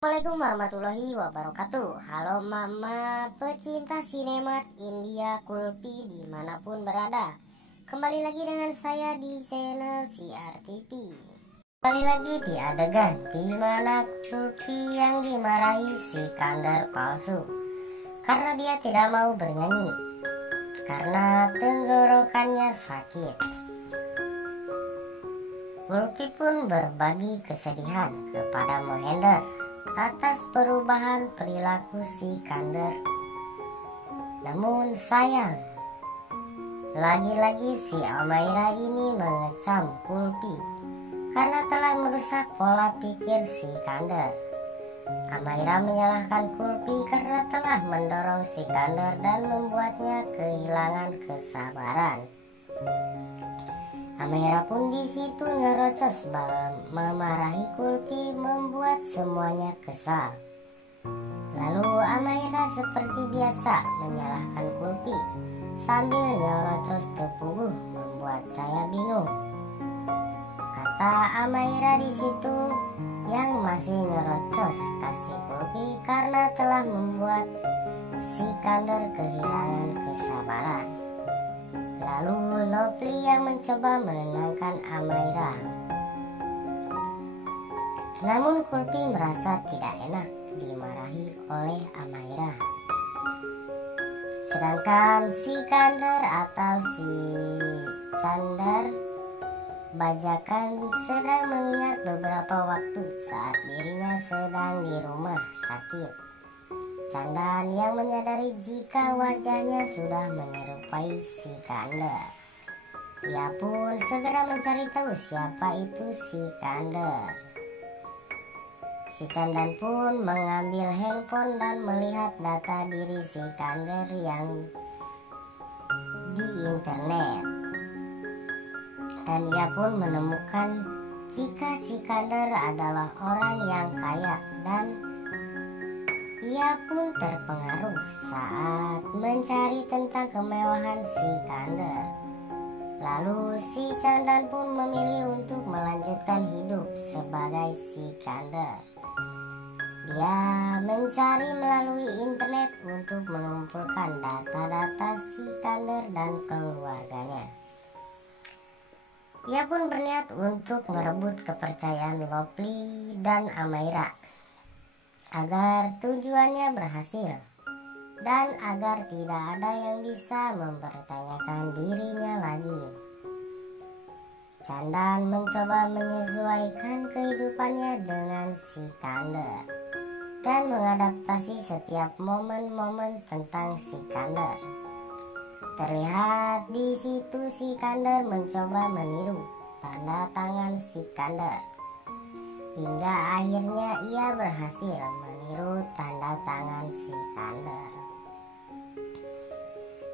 Assalamualaikum warahmatullahi wabarakatuh. Halo mama pecinta sinemat India Kulpi dimanapun berada. Kembali lagi dengan saya di channel CRTV. Kembali lagi di adegan di mana Kulpi yang dimarahi si Kandar palsu karena dia tidak mau bernyanyi karena tenggorokannya sakit. Kulpi pun berbagi kesedihan kepada Mohinder atas perubahan perilaku si Kandar. Namun sayang, lagi-lagi si Amaira ini mengecam Kulpi karena telah merusak pola pikir si Kandar. Amaira menyalahkan Kulpi karena telah mendorong si Kandar dan membuatnya kehilangan kesabaran. Amaira pun di situ nyerocos memarahi Kulpi membuat semuanya kesal. Lalu Amaira seperti biasa menyalahkan Kulpi sambil nyerocos tepuguh membuat saya bingung. Kata Amaira di situ yang masih nyerocos kasih Kulpi karena telah membuat si Kandar kehilangan kesabaran. Lalu Lovely yang mencoba menenangkan Amaira. Namun Kulpi merasa tidak enak dimarahi oleh Amaira. Sedangkan si Kandar atau si Candar Bajakan sedang mengingat beberapa waktu saat dirinya sedang di rumah sakit. Candan yang menyadari jika wajahnya sudah menyerupai si Kandar. Ia pun segera mencari tahu siapa itu si Kandar. Si Candan pun mengambil handphone dan melihat data diri si Kandar yang di internet. Dan ia pun menemukan jika si Kandar adalah orang yang kaya dan ia pun terpengaruh saat mencari tentang kemewahan si Kandar. Lalu si Candan pun memilih untuk melanjutkan hidup sebagai si Kandar. Dia mencari melalui internet untuk mengumpulkan data-data si Kandar dan keluarganya. Ia pun berniat untuk merebut kepercayaan Lovely dan Amaira agar tujuannya berhasil dan agar tidak ada yang bisa mempertanyakan dirinya lagi. Candan mencoba menyesuaikan kehidupannya dengan si Kandar dan mengadaptasi setiap momen-momen tentang si Kandar. Terlihat di situ si Kandar mencoba meniru tanda tangan si Kandar. Hingga akhirnya ia berhasil meniru tanda tangan si Kandar.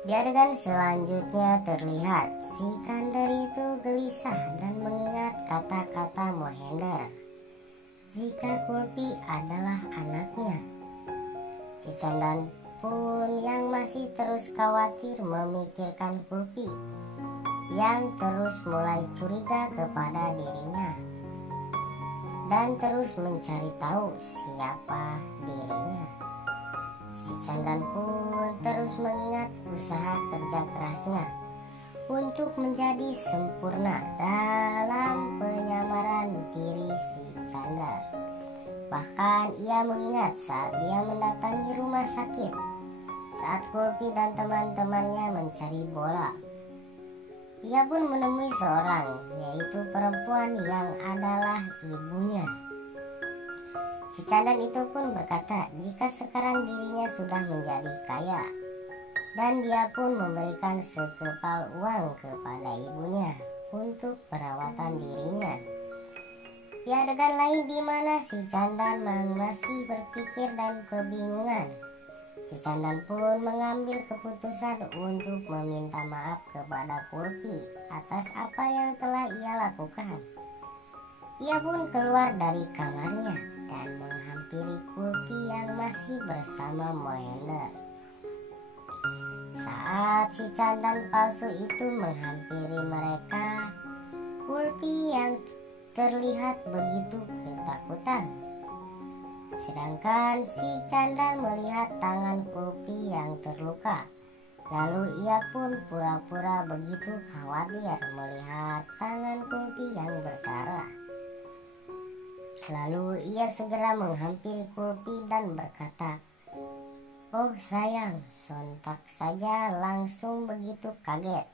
Di adegan selanjutnya terlihat si Kandar itu gelisah dan mengingat kata-kata Mohinder jika Kulpi adalah anaknya. Si Candan pun yang masih terus khawatir memikirkan Kulpi yang terus mulai curiga kepada dirinya dan terus mencari tahu siapa dirinya. Si Candan pun terus mengingat usaha kerja kerasnya untuk menjadi sempurna dalam penyamaran diri si Candar. Bahkan ia mengingat saat dia mendatangi rumah sakit saat Kulpi dan teman-temannya mencari bola. Ia pun menemui seorang, yaitu perempuan yang adalah ibunya. Si Candan itu pun berkata jika sekarang dirinya sudah menjadi kaya, dan dia pun memberikan sekepal uang kepada ibunya untuk perawatan dirinya. Di adegan lain di mana si Candan masih berpikir dan kebingungan, si Candan pun mengambil keputusan untuk meminta maaf kepada Kulpi atas apa yang telah ia lakukan. Ia pun keluar dari kamarnya dan menghampiri Kulpi yang masih bersama Mohinder. Saat si Candan palsu itu menghampiri mereka, Kulpi yang terlihat begitu ketakutan Sedangkan si Candan melihat tangan Kulpi yang terluka. Lalu ia pun pura-pura begitu khawatir melihat tangan Kulpi yang berdarah. Lalu ia segera menghampiri Kulpi dan berkata, "Oh sayang," sontak saja langsung begitu kaget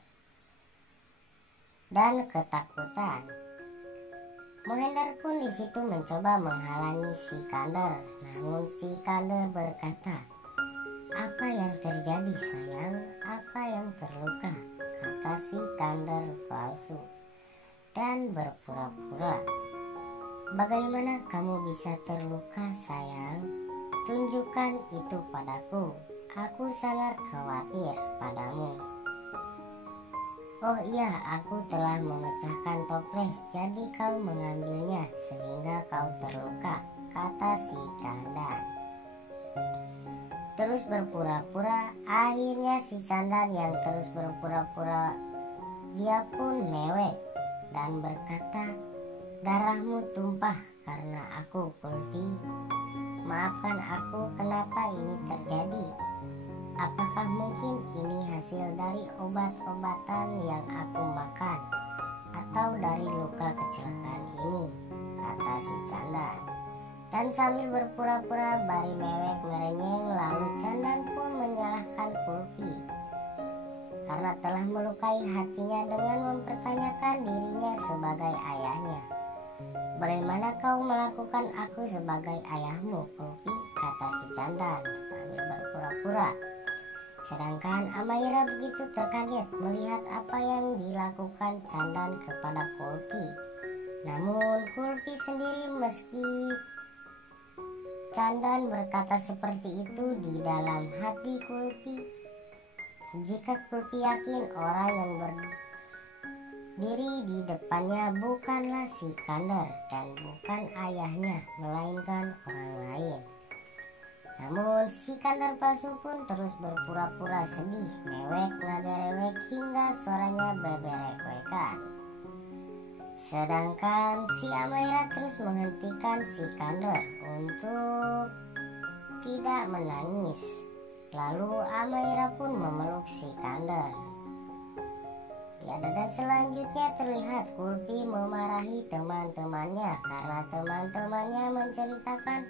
dan ketakutan. Mohinder pun di situ mencoba menghalangi si Kandar, namun si Kandar berkata, "Apa yang terjadi sayang? Apa yang terluka?" kata si Kandar palsu dan berpura-pura. "Bagaimana kamu bisa terluka sayang? Tunjukkan itu padaku. Aku sangat khawatir padamu." "Oh iya, aku telah memecahkan toples, jadi kau mengambilnya sehingga kau terluka," kata si Candan. Terus berpura-pura, akhirnya si Candan yang terus berpura-pura dia pun mewek dan berkata, "Darahmu tumpah karena aku, Kulpi. Maafkan aku, kenapa ini terjadi? Apakah mungkin ini hasil dari obat-obatan yang aku makan atau dari luka kecelakaan ini?" kata si Candan. Dan sambil berpura-pura bari mewek merenyeng, lalu Candan pun menyalahkan Kulpi karena telah melukai hatinya dengan mempertanyakan dirinya sebagai ayahnya. "Bagaimana kau melakukan aku sebagai ayahmu, Kulpi?" kata si Candan sambil berpura-pura. Sedangkan Amaira begitu terkaget melihat apa yang dilakukan Candan kepada Kulpi. Namun Kulpi sendiri, meski Candan berkata seperti itu, di dalam hati Kulpi, jika Kulpi yakin orang yang berdiri di depannya bukanlah si Kandar dan bukan ayahnya, melainkan orang lain. Namun si Kandar palsu pun terus berpura-pura sedih, mewek, ngagerewek hingga suaranya beberek-wekan. Sedangkan si Amaira terus menghentikan si Kandar untuk tidak menangis. Lalu Amaira pun memeluk si Kandar. Di adegan selanjutnya terlihat Kulpi memarahi teman-temannya karena teman-temannya menceritakan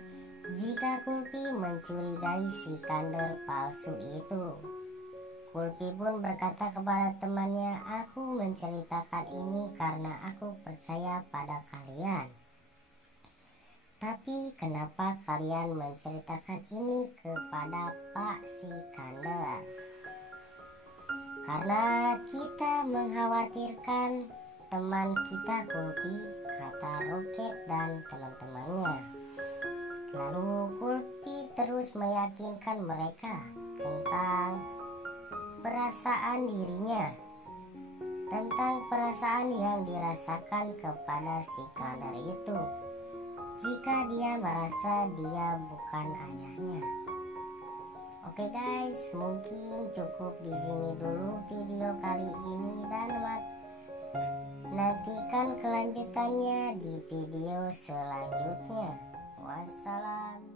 jika Kulpi mencurigai si Kandar palsu itu. Kulpi pun berkata kepada temannya, "Aku menceritakan ini karena aku percaya pada kalian. Tapi kenapa kalian menceritakan ini kepada Pak si Kandar? Karena kita mengkhawatirkan teman kita Kulpi," kata Roket dan teman-temannya. Lalu Kulpi terus meyakinkan mereka tentang perasaan dirinya, tentang perasaan yang dirasakan kepada si Kandar itu jika dia merasa dia bukan ayahnya. Oke guys, mungkin cukup di sini dulu video kali ini dan nantikan kelanjutannya di video selanjutnya. Wassalam.